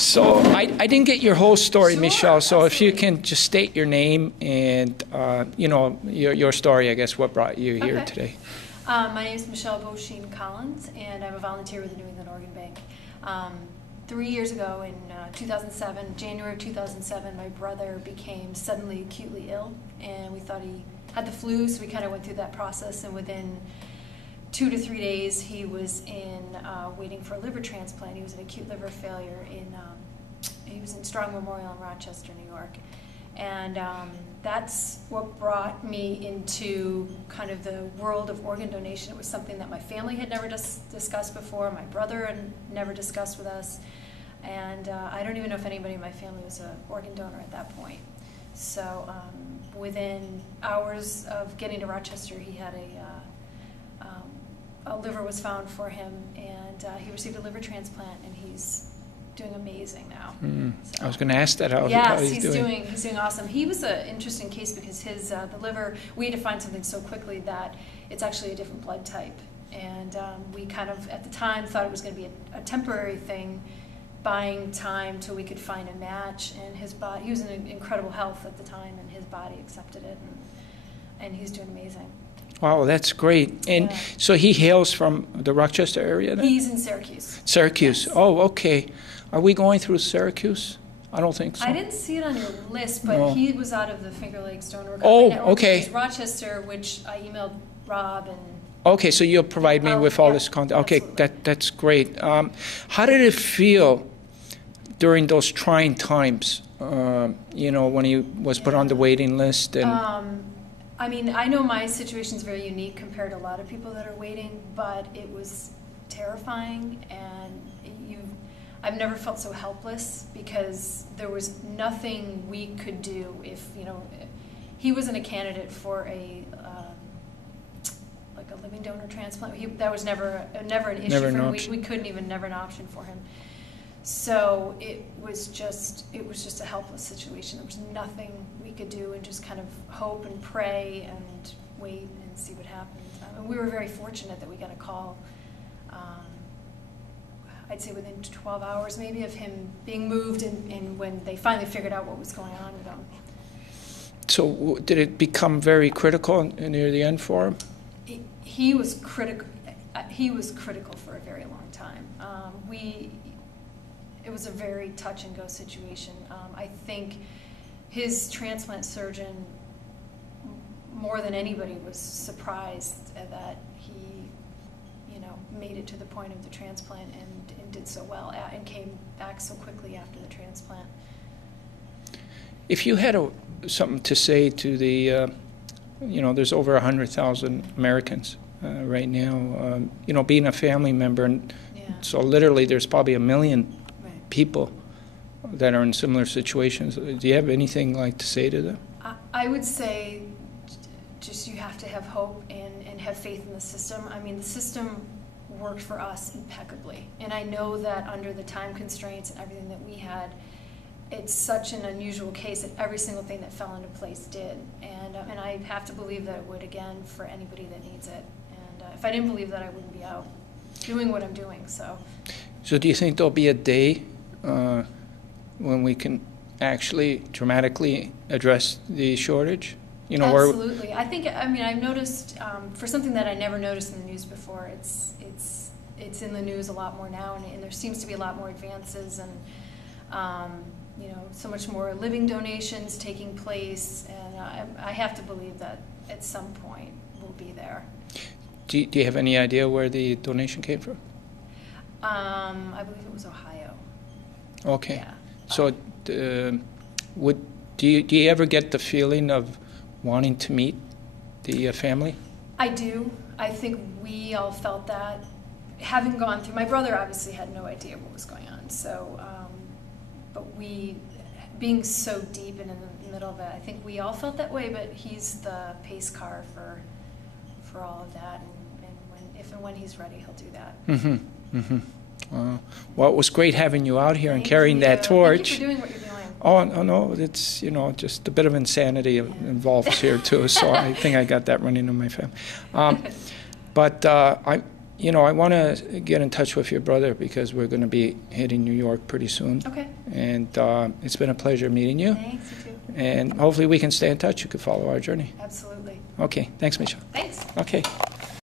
So I didn't get your whole story, Sure, Michele. So if you absolutely. can just state your name and you know your story, I guess, what brought you here Okay. today. My name is Michele Beauchine Collins, and I'm a volunteer with the New England Organ Bank. 3 years ago, in 2007, January of 2007, my brother became suddenly acutely ill, and we thought he had the flu, so we kind of went through that process, and within 2 to 3 days, he was in waiting for a liver transplant. He was an acute liver failure he was in Strong Memorial in Rochester, New York. And that's what brought me into kind of the world of organ donation. It was something that my family had never discussed before, my brother had never discussed with us, and I don't even know if anybody in my family was an organ donor at that point. So within hours of getting to Rochester, he had a liver was found for him, and he received a liver transplant, and he's doing amazing now. So. I was going to ask that. How He's doing? doing awesome. He was an interesting case because his the liver, we had to find something so quickly that it's actually a different blood type, and we kind of at the time thought it was going to be a temporary thing, buying time till we could find a match. And his body, he was in incredible health at the time, and his body accepted it, and he's doing amazing. Wow, that's great. And so he hails from the Rochester area then? He's in Syracuse. Syracuse. Yes. Oh, okay. Are we going through Syracuse? I don't think so. I didn't see it on your list, but he was out of the Finger Lakes Donor Recovery Oh, Network, okay. which is Rochester, which I emailed Rob and. Okay, so you'll provide me with all yeah, this content. Okay, absolutely. that's great. How did it feel during those trying times? You know, when he was put on the waiting list and. I mean, I know my situation is very unique compared to a lot of people that are waiting, but it was terrifying, and I've never felt so helpless because there was nothing we could do if, you know, he wasn't a candidate for like a living donor transplant. That was never an issue for him. We couldn't even, never an option for him. So it was just a helpless situation. There was nothing we could do, and just kind of hope and pray and wait and see what happened. And we were very fortunate that we got a call, I'd say within 12 hours maybe, of him being moved, and when they finally figured out what was going on with him. So did it become very critical near the end for him? He was critical. He was critical for a very long time. It was a very touch and go situation. I think his transplant surgeon, more than anybody, was surprised that he, you know, made it to the point of the transplant and did so well and came back so quickly after the transplant. If you had something to say to the, you know, there's over 100,000 Americans right now, you know, being a family member, and so literally there's probably 1 million people that are in similar situations. Do you have anything like to say to them? I would say just you have to have hope and have faith in the system. I mean, the system worked for us impeccably, and I know that under the time constraints and everything that we had, it's such an unusual case that every single thing that fell into place did, and I have to believe that it would again for anybody that needs it. And if I didn't believe that, I wouldn't be out doing what I'm doing. So do you think there'll be a day when we can actually dramatically address the shortage? You know, absolutely. I mean, I've noticed for something that I never noticed in the news before. It's in the news a lot more now, and there seems to be a lot more advances, and you know, so much more living donations taking place, and I have to believe that at some point we'll be there. Do you have any idea where the donation came from? I believe it was Ohio. Okay. Yeah. So do you ever get the feeling of wanting to meet the family? I do. I think we all felt that. Having gone through, my brother obviously had no idea what was going on. So, but we, being so deep and in the middle of it, I think we all felt that way. But he's the pace car for all of that, and if and when he's ready, he'll do that. Mm-hmm. Mm-hmm. Well, it was great having you out here and Thank carrying you. that torch. Thank you for doing what you're doing. Oh, no, it's, you know, just a bit of insanity involved here too. So I think I got that running in my family. But you know, I want to get in touch with your brother because we're going to be hitting New York pretty soon. Okay. And it's been a pleasure meeting you. Thanks, you too. And hopefully we can stay in touch. You could follow our journey. Absolutely. Okay. Thanks, Michele. Thanks. Okay.